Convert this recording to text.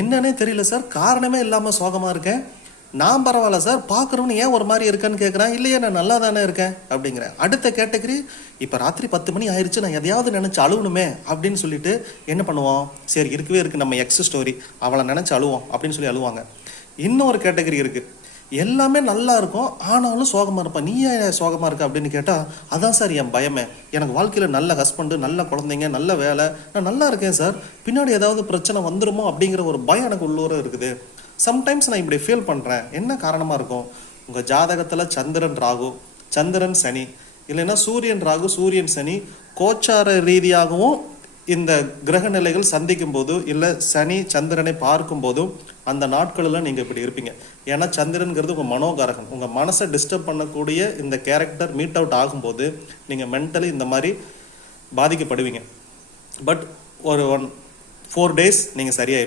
என்னன்னே தெரியல சார், காரணமே இல்லாமல் சோகமாக இருக்கேன். நான் பரவாயில்ல சார், பார்க்குறவனு ஏன் ஒரு மாதிரி இருக்கேன்னு கேட்குறேன். இல்லையே நான் நல்லா தானே இருக்கேன் அப்படிங்கிறேன். அடுத்த கேட்டகரி, இப்போ ராத்திரி 10 மணி ஆயிடுச்சு, நான் எதையாவது நினச்சி அழுவணுமே அப்படின்னு சொல்லிட்டு என்ன பண்ணுவோம், சரி இருக்கவே இருக்குது நம்ம எக்ஸ் ஸ்டோரி, அவளை நினச்சி அழுவோம் அப்படின்னு சொல்லி அழுவாங்க. இன்னொரு கேட்டகரி இருக்குது, எல்லாமே நல்லா இருக்கும் ஆனாலும் சோகமாக இருப்பேன். நீ ஏன் சோகமாக இருக்க அப்படின்னு கேட்டால், அதான் சார் என் பயமே, எனக்கு வாழ்க்கையில் நல்ல ஹஸ்பண்டு, நல்ல குழந்தைங்க, நல்ல வேலை, நான் நல்லா இருக்கேன் சார், பின்னாடி ஏதாவது பிரச்சனை வந்துடுமோ அப்படிங்கிற ஒரு பயம் எனக்கு உள்ளூர இருக்குது. சம்டைம்ஸ் நான் இப்படி ஃபீல் பண்ணுறேன். என்ன காரணமாக இருக்கும்? உங்கள் ஜாதகத்தில் சந்திரன் ராகு, சந்திரன் சனி, இல்லைன்னா சூரியன் ராகு சூரியன் சனி கோச்சார ரீதியாகவும் இந்த கிரக நிலைகள் சந்திக்கும் போது, இல்லை சனி சந்திரனை பார்க்கும் போதும் அந்த நாட்களில் நீங்கள் இப்படி இருப்பீங்க. ஏன்னா சந்திரன்கிறது உங்கள் மனோகாரகன். உங்கள் மனசை டிஸ்டர்ப் பண்ணக்கூடிய இந்த கேரக்டர் மீட் அவுட் ஆகும்போது நீங்கள் மென்டலி இந்த மாதிரி பாதிக்கப்படுவீங்க. பட் ஒரு 4 days நீங்கள் சரியாயிருவீங்க.